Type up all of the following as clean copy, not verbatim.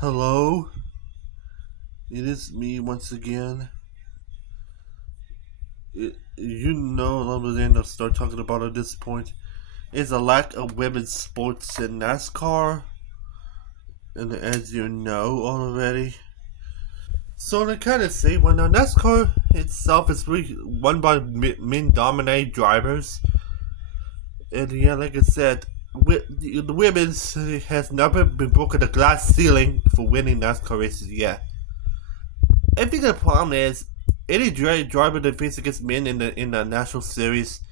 Hello, it is me once again. What I'm going to start talking about at this point is a lack of women's sports in NASCAR, and as you know already. So to kind of say, when NASCAR itself is really won by men-dominated drivers, and yeah, like I said, the women's has never been broken the glass ceiling for winning NASCAR races yet. I think the problem is any driver that faces against men in the national series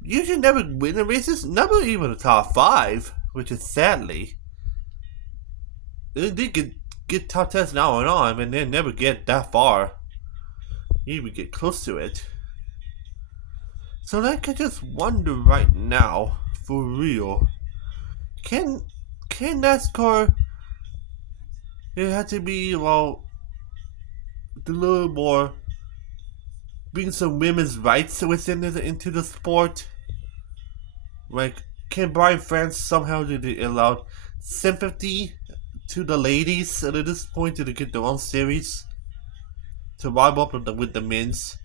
usually never win the races, never even the top five, which is sadly they get top tens now and on, and they never get that far, even get close to it. So like, I just wonder right now, for real, can can NASCAR it had to be a little more bring some women's rights within into the sport. Like, can Brian France somehow allow sympathy to the ladies at this point to get their own series to rival up with the men's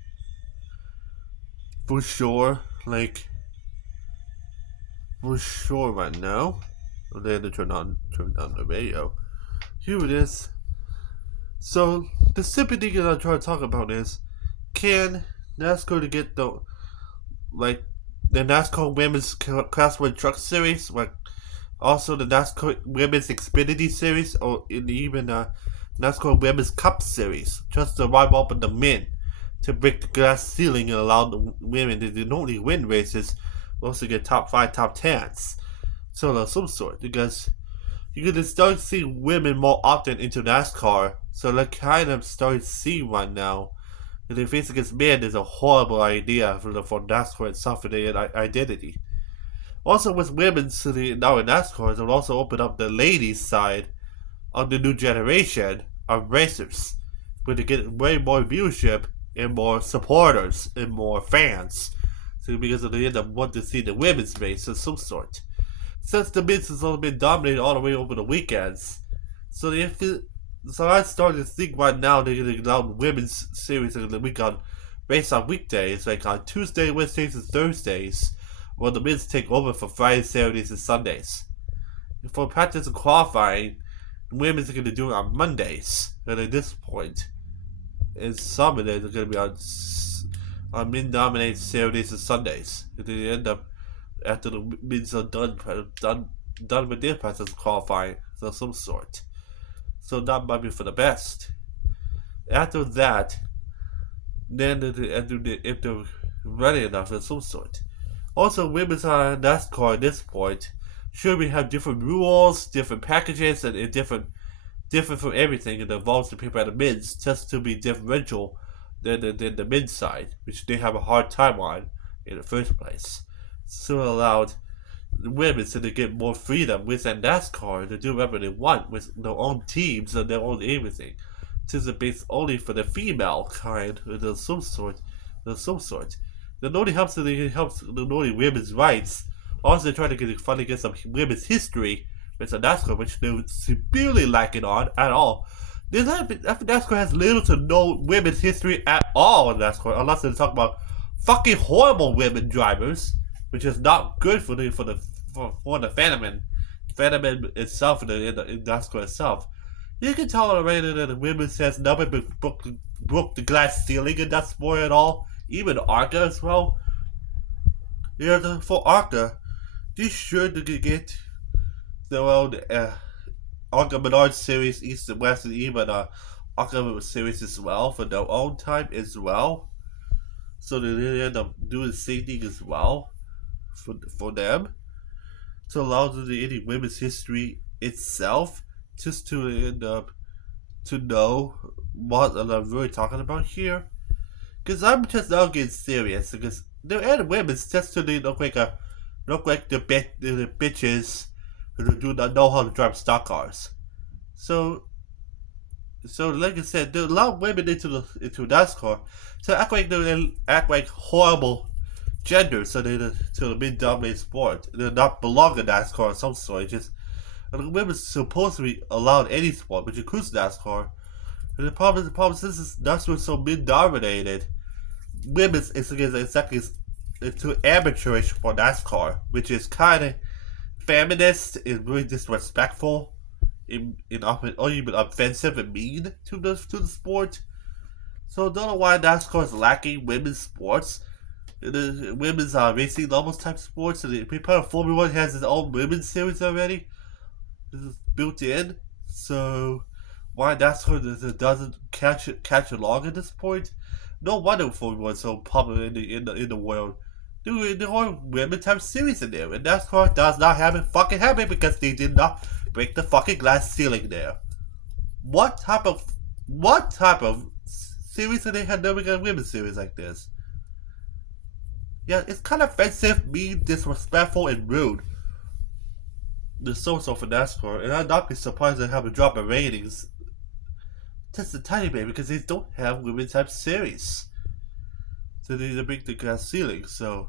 for sure? Like, for sure right now. They had to turn down the radio. Here it is. So the sympathy that I'm trying to talk about is, can NASCAR to get like the NASCAR Women's Class 1 Truck Series, like also the NASCAR Women's Xfinity Series, or even NASCAR Women's Cup Series, just to rival up with the men to break the glass ceiling and allow the women to not only win races, but also get top 5, top 10s. So of some sort, because you're gonna start seeing women more often into NASCAR. So they kind of start seeing right now that the face against men is a horrible idea for NASCAR itself and their identity. Also, with women's now in NASCAR, it will also open up the ladies' side of the new generation of racers, where they get way more viewership and more supporters and more fans. So because they end up wanting to see the women's race of some sort. Since the men's has only been dominated all the way over the weekends, so I started to think right now they're gonna allow women's series in the week on based on weekdays, like on Tuesday, Wednesdays, and Thursdays, while the men's take over for Fridays, Saturdays, and Sundays. For practice and qualifying, the women's are gonna do it on Mondays, and at this point, and some of them are gonna be on men-dominated Saturdays and Sundays. And they end up after the men's are done with their practice qualifying of some sort. So that might be for the best. After that, then if they're ready enough of some sort. Also, women's NASCAR at this point, sure we have different rules, different packages, and different from everything that involves the people at the men's, just to be differential than the men's side, which they have a hard time on in the first place. So allowed the women to get more freedom within NASCAR to do whatever they want with their own teams and their own everything. This is based only for the female kind of some sort. The only helps the only women's rights. Also, trying to finally get some women's history with the NASCAR, which they're severely lacking on at all. NASCAR has little to no women's history at all in NASCAR, unless they talk about fucking horrible women drivers, which is not good for the fandom itself and the NASCAR itself. You can tell already that the women has never been broke the glass ceiling in that sport at all. Even ARCA as well. Yeah, for ARCA, they sure to get their own ARCA Menard series, East and West, and even ARCA series as well for their own time as well. So they end up doing the same thing as well for them to allow the any women's history itself, just to end up to know what I'm really talking about here. Because I'm just now getting serious, because the and women's just to look like the bitches who do not know how to drive stock cars. So like I said, there are a lot of women into NASCAR to act like horrible genders, so they to the mid dominated sport. They're not belong in NASCAR of some sort. Just And women's supposed to be allowed any sport, which includes NASCAR. And the problem is this is NASCAR is so mid-dominated. Women's is exactly into amateurish for NASCAR, which is kind of feminist and really disrespectful, in often or even offensive and mean to the sport. So I don't know why NASCAR is lacking women's sports. The women's racing almost type sports, and the Formula One has its own women's series already. This is built in. So why NASCAR doesn't catch along at this point? No wonder Formula One is so popular in the world. There are women type series in there, and NASCAR does not have it because they did not break the fucking glass ceiling there. What type of series do they have never got a women's series like this? Yeah, it's kind of offensive, mean, disrespectful, and rude. The so for NASCAR, and I'd not be surprised to have a drop in ratings just a tiny bit because they don't have women's type series. So they need to break the glass ceiling. So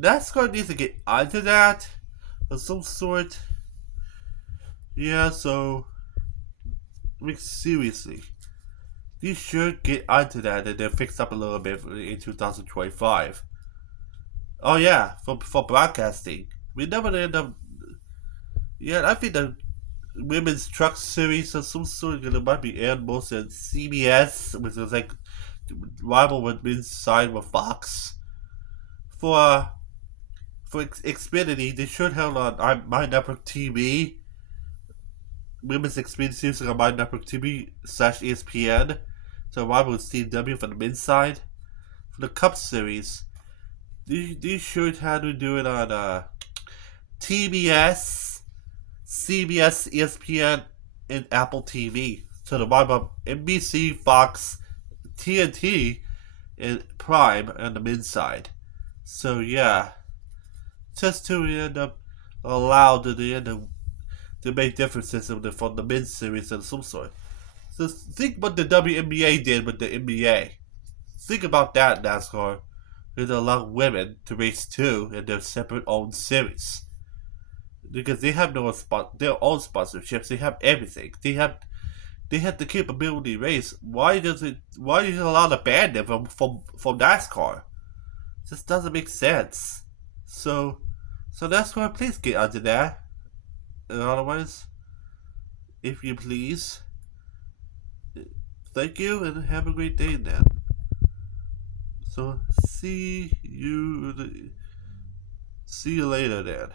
NASCAR needs to get onto that of some sort. Yeah, so seriously, they should get onto that and then fix up a little bit in 2025. Oh yeah, for broadcasting, we never end up. Yeah, I think the women's truck series of some sort might be aired most at CBS, which is like rival with inside with Fox. For Xfinity, they should have on My Network TV. Women's Xfinity series on My Network TV / ESPN. So rival with CW for the men's side. For the Cup series, they should have to do it on TBS, CBS, ESPN, and Apple TV. So the rival NBC, Fox, TNT, and Prime on the men's side. So yeah, just to end up allowed to make differences from the men's series of some sort. So think what the WNBA did with the NBA. Think about that, NASCAR. They allow women to race too in their separate own series because they have their own sponsorships. They have everything. They have the capability to race. Why is it allowed to ban them from NASCAR? This doesn't make sense. So NASCAR, please get onto that. And otherwise, if you please, thank you and have a great day then. So see you later then.